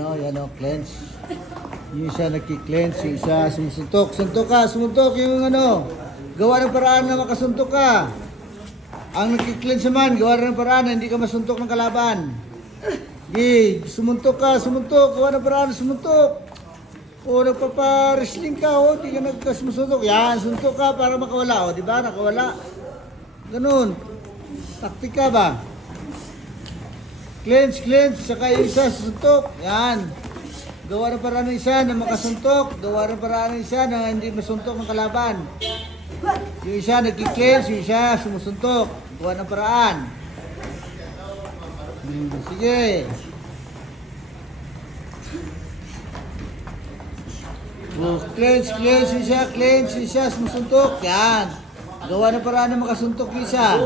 Yan o, cleanse. Yung isa nagki-cleanse, yung isa sumusuntok. Suntok ka, sumuntok yung gawa ng paraan na makasuntok ka. Ang nagki-cleanse naman, gawa ng paraan na hindi ka masuntok ng kalaban. Sumuntok ka, sumuntok, gawa ng paraan na sumuntok. O nagpapa-wrestling ka, di ka nagkasumuntok. Yan, suntok ka para makawala, di ba? Nakawala. Ganun. Taktika ba? Cleanse, saka yung isa susuntok. Yan. Gawa ng paraan ng isa na makasuntok. Gawa ng paraan ng isa na hindi masuntok ng kalaban. Yung isa nagki-cleanse, yung isa sumusuntok. Gawa ng paraan. Sige. Cleanse, yung isa sumusuntok. Yan. Gawa ng paraan na makasuntok yung isa.